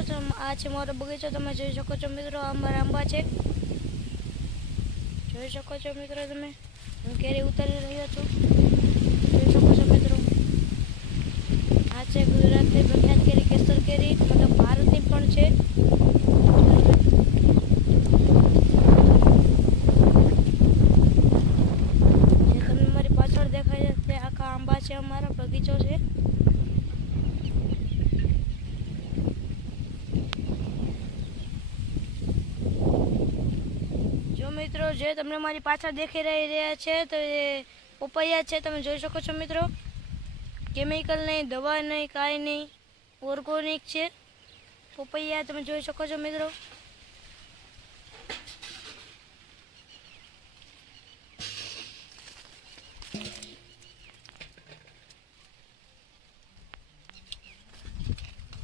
આ છે મારો બગીચો, તમે જોઈ શકો છો મિત્રો. અમારા આંબા છે, જોઈ શકો છો મિત્રો. તમે હું કેરી ઉતારી રહ્યો છું, જોઈ શકો છો મિત્રો. આ છે ગુજરાતની પ્રખ્યાત કેરી કેસર કેરી, મતલબ ભારતની પણ છે. જે તમને મારી પાછળ દેખાય છે તે આખા આંબા છે, અમારા બગીચો છે. મિત્રો જે તમને મારી પાછળ દેખાઈ રહ્યા છે તો એ પપૈયા છે, તમે જોઈ શકો છો મિત્રો. કેમિકલ નહીં, દવા નહીં, કાંઈ નહીં, ઓર્ગોનિક છે પપૈયા, તમે જોઈ શકો છો મિત્રો.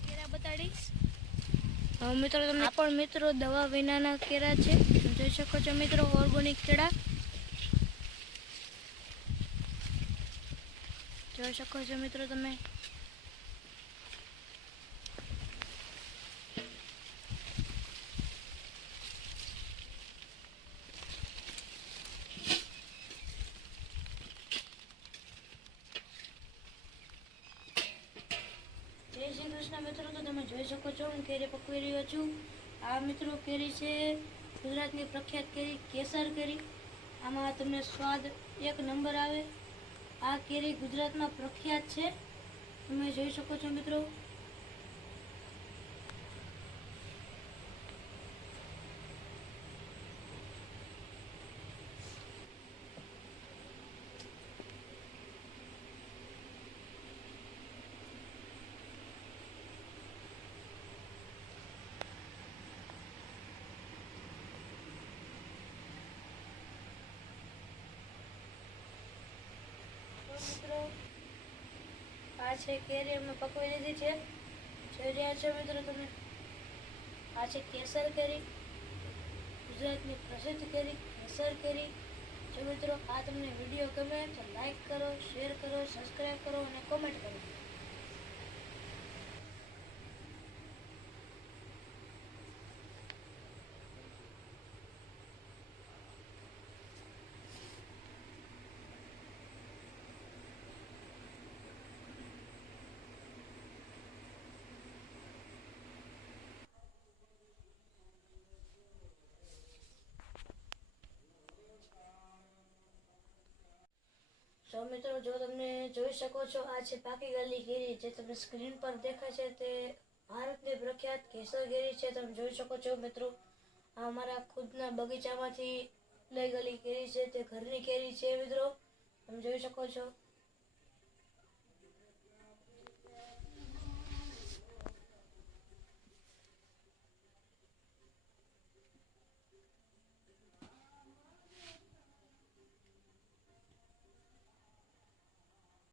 કેરા બતાડીશ મિત્રો તમને. આ પણ મિત્રો દવા વિનાના કેરા છે, જોઈ શકો છો મિત્રો. ઓર્ગોનિક કેળા જોઈ શકો છો મિત્રો તમે. જય શ્રી કૃષ્ણ મિત્રો. તો તમે જોઈ શકો છો હું કેરી પકવી રહ્યો છું. આ મિત્રો કેરી છે ગુજરાતની પ્રખ્યાત કેરી કેસર કેરી. આમાં તમને સ્વાદ એક નંબર આવે. આ કેરી ગુજરાતમાં પ્રખ્યાત છે, તમે જોઈ શકો છો મિત્રો. મિત્રો આ છે કેરી અમે પકવી લીધી છે, જોઈ રહ્યા છો મિત્રો તમે. આ છે કેસર કેરી, ગુજરાતની પ્રસિદ્ધ કેરી કેસર કેરી. જો મિત્રો આ તમને વિડીયો ગમે તો લાઈક કરો, શેર કરો, સબસ્ક્રાઈબ કરો અને કોમેન્ટ કરો. તો મિત્રો જો તમે જોઈ શકો છો આ છે પાકી ગયેલી કેરી, જે તમને સ્ક્રીન પર દેખાય છે તે ભારતની પ્રખ્યાત કેસર કેરી છે, તમે જોઈ શકો છો મિત્રો. આ અમારા ખુદના બગીચામાંથી લઈ ગયેલી કેરી છે, તે ઘરની કેરી છે મિત્રો, તમે જોઈ શકો છો.